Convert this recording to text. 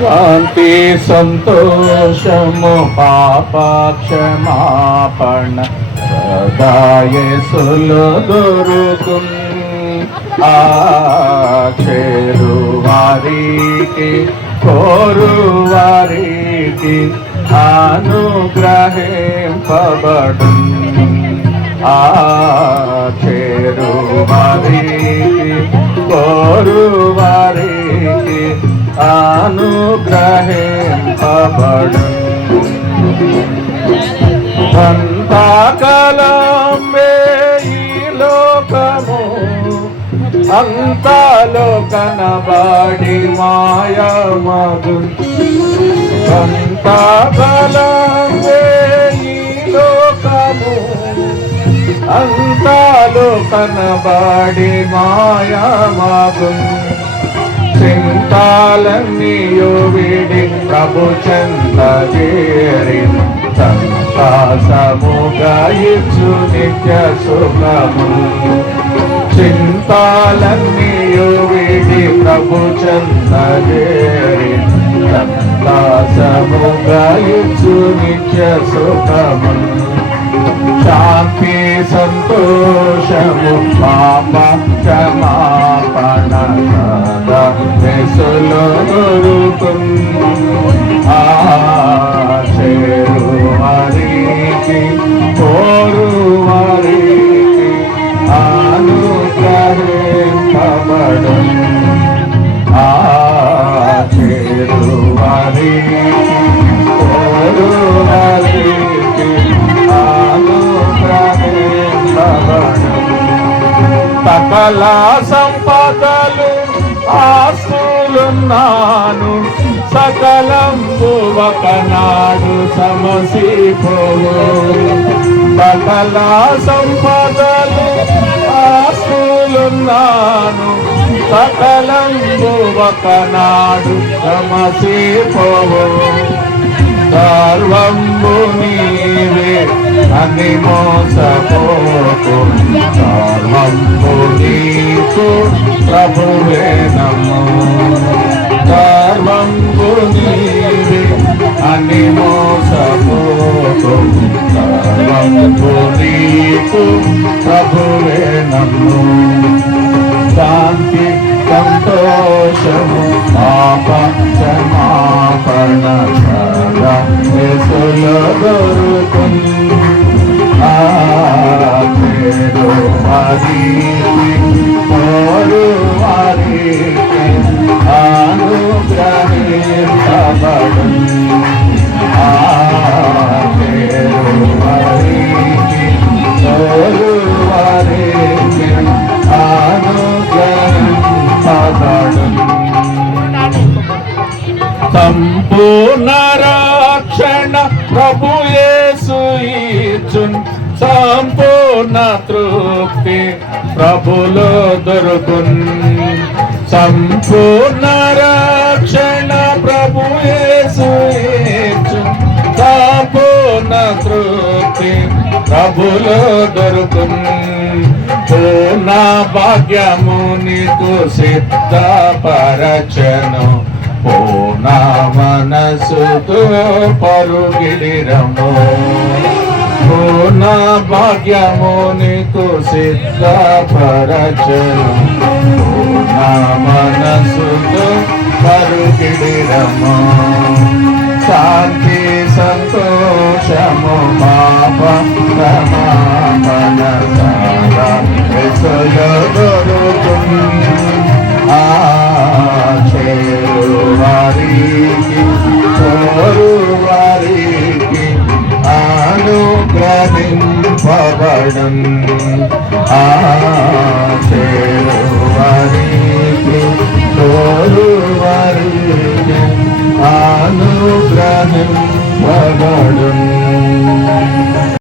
శాంతి సంతోషము పాప క్షమాపణ సదాయేసులో దొరుకును. చేరు వారికి కోరు వారికి అనుగ్రహింపబడు. చేరు వారికి కోరు వారికి అనుగ్రహింపబడు. అంతకాలం ఈ లోకము అంతలో కనబడి మాయమగు. అంతకాలం ఈ లోకము అంతలో కనబడి మాయమగు. చింతాలన్నీయు విడి ప్రభు చెంత చేరి సంతాసముగా ఇచ్చు నిత్య సుఖము. చింతాలన్నీయు విడి ప్రభు చెంత చేరి సంతాసముగా ఇచ్చు నిత్య సుఖము. శాంతి సంతోషము పాప క్షమాపణ సదాయేసులో దొరుకును. చేరు వారికి కోరు వారికి అనుగ్రహింపబడు. చేరు వారికి కోరు వారికి సకల సంపదలు ఆస్తులున్నాను సకలంబు ఒకనాడు సమసిపోవు. సకల సంపదలు ఆస్తులున్నాను సకలంబు ఒకనాడు సమసిపోవు. సర్వంబు నీవే అని మోసపోకు. సర్వంబు నీకు ప్రభువే నమో. సర్వంబు నీవే అని మోసపోకు. సర్వంబు నీకు ప్రభువే నమో. శాంతి సంతోషము పాప క్షమాపణ సదాయేసులో దొరుకును. చేరు వారికి కోరు వారికి అనుగ్రహింపబడు. చేరు వారికి కోరు వారికి అనుగ్రహింపబడు. సంపూర్ణ రక్షణ ప్రభు యేసు ఇచ్చును. సంపూర్ణ తృప్తి ప్రభులో దొరుకును. సంపూర్ణ రక్షణ ప్రభు యేసు ఇచ్చును. సంపూర్ణ తృప్తి ప్రభులో దొరుకును. పూర్ణ భాగ్యము నీకు సిద్ధపరచను. పూర్ణ మనసుతో పరుగిడిరము. పూర్ణ భాగ్యము నీకు సిద్ధపరచను. పూర్ణ మనసుతో పరుగిడిరము. శాంతి సంతోషము పాప క్షమాపణ సదాయేసులో దొరుకును. చేరు వారికి కోరు వారికి అనుగ్రహింపబడు. చేరు వారికి కోరు వారికి అనుగ్రహింపబడు.